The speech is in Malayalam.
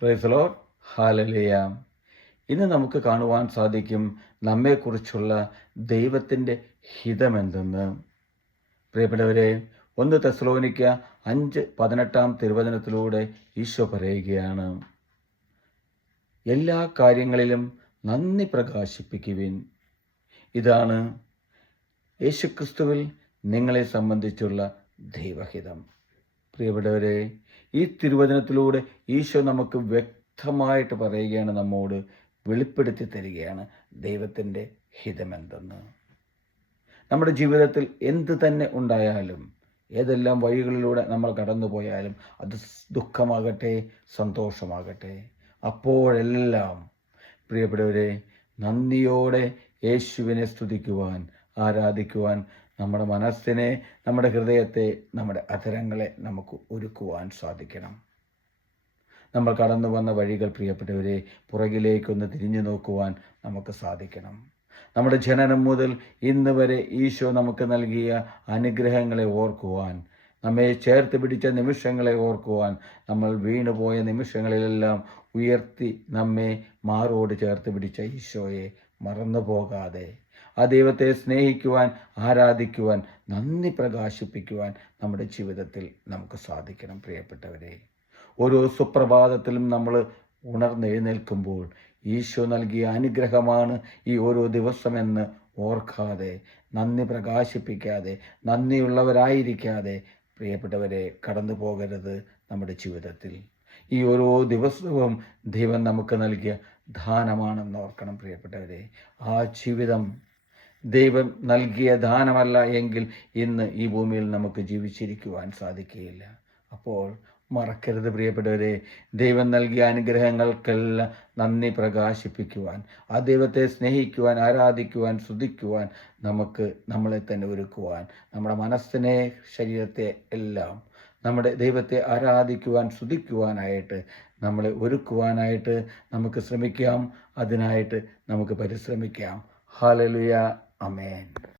Praise the Lord. ഹല്ലേലൂയ. ഇന്ന് നമുക്ക് കാണുവാൻ സാധിക്കും നമ്മെക്കുറിച്ചുള്ള ദൈവത്തിൻ്റെ ഹിതമെന്തെന്ന്. പ്രിയപ്പെട്ടവരെ, 1 തെസ്സലോനിക്ക 5:18 തിരുവചനത്തിലൂടെ ഈശോ പറയുകയാണ്, എല്ലാ കാര്യങ്ങളിലും നന്ദി പ്രകാശിപ്പിക്കുവിൻ. ഇതാണ് യേശുക്രിസ്തുവിൽ നിങ്ങളെ സംബന്ധിച്ചുള്ള ദൈവഹിതം. പ്രിയപ്പെട്ടവരെ, ഈ തിരുവചനത്തിലൂടെ ഈശോ നമുക്ക് വ്യക്തമായിട്ട് പറയുകയാണ്, നമ്മോട് വെളിപ്പെടുത്തി തരികയാണ് ദൈവത്തിൻ്റെ ഹിതമെന്തെന്ന്. നമ്മുടെ ജീവിതത്തിൽ എന്ത് തന്നെ ഉണ്ടായാലും, ഏതെല്ലാം വഴികളിലൂടെ നമ്മൾ കടന്നു പോയാലും, അത് ദുഃഖമാകട്ടെ സന്തോഷമാകട്ടെ, അപ്പോഴെല്ലാം പ്രിയപ്പെട്ടവരെ നന്ദിയോടെ യേശുവിനെ സ്തുതിക്കുവാൻ, ആരാധിക്കുവാൻ നമ്മുടെ മനസ്സിനെ, നമ്മുടെ ഹൃദയത്തെ, നമ്മുടെ അധരങ്ങളെ നമുക്ക് ഒരുക്കുവാൻ സാധിക്കണം. നമ്മൾ കടന്നു വന്ന വഴികൾ പ്രിയപ്പെട്ടവരെ പുറകിലേക്കൊന്ന് തിരിഞ്ഞു നോക്കുവാൻ നമുക്ക് സാധിക്കണം. നമ്മുടെ ജനനം മുതൽ ഇന്ന് വരെ ഈശോ നമുക്ക് നൽകിയ അനുഗ്രഹങ്ങളെ ഓർക്കുവാൻ, നമ്മെ ചേർത്ത് പിടിച്ച നിമിഷങ്ങളെ ഓർക്കുവാൻ, നമ്മൾ വീണുപോയ നിമിഷങ്ങളിലെല്ലാം ഉയർത്തി നമ്മെ മാറോട് ചേർത്ത് പിടിച്ച ഈശോയെ മറന്നു പോകാതെ, ആ ദൈവത്തെ സ്നേഹിക്കുവാൻ, ആരാധിക്കുവാൻ, നന്ദി പ്രകാശിപ്പിക്കുവാൻ നമ്മുടെ ജീവിതത്തിൽ നമുക്ക് സാധിക്കണം. പ്രിയപ്പെട്ടവരെ, ഓരോ സുപ്രഭാതത്തിലും നമ്മൾ ഉണർന്നെഴുന്നേൽക്കുമ്പോൾ ഈശോ നൽകിയ അനുഗ്രഹമാണ് ഈ ഓരോ ദിവസമെന്ന് ഓർക്കാതെ, നന്ദി പ്രകാശിപ്പിക്കാതെ, നന്ദിയുള്ളവരായിരിക്കാതെ പ്രിയപ്പെട്ടവരെ കടന്നു പോകരുത് നമ്മുടെ ജീവിതത്തിൽ. ഈ ഓരോ ദിവസവും ദൈവം നമുക്ക് നൽകിയ ദാനമാണെന്ന് ഓർക്കണം പ്രിയപ്പെട്ടവരെ. ആ ജീവിതം ദൈവം നൽകിയ ദാനമല്ല എങ്കിൽ ഇന്ന് ഈ ഭൂമിയിൽ നമുക്ക് ജീവിച്ചിരിക്കുവാൻ സാധിക്കുകയില്ല. അപ്പോൾ മറക്കരുത് പ്രിയപ്പെട്ടവരെ, ദൈവം നൽകിയ അനുഗ്രഹങ്ങൾക്കെല്ലാം നന്ദി പ്രകാശിപ്പിക്കുവാൻ, ആ ദൈവത്തെ സ്നേഹിക്കുവാൻ, ആരാധിക്കുവാൻ, സ്തുതിക്കുവാൻ, നമുക്ക് നമ്മളെ തന്നെ ഒരുക്കുവാൻ, നമ്മുടെ മനസ്സിനെ, ശരീരത്തെ എല്ലാം നമ്മുടെ ദൈവത്തെ ആരാധിക്കുവാൻ, സ്തുതിക്കുവാനായിട്ട്, നമ്മളെ ഒരുക്കുവാനായിട്ട് നമുക്ക് ശ്രമിക്കാം. അതിനായിട്ട് നമുക്ക് പരിശ്രമിക്കാം. ഹല്ലേലൂയ. ആമേൻ.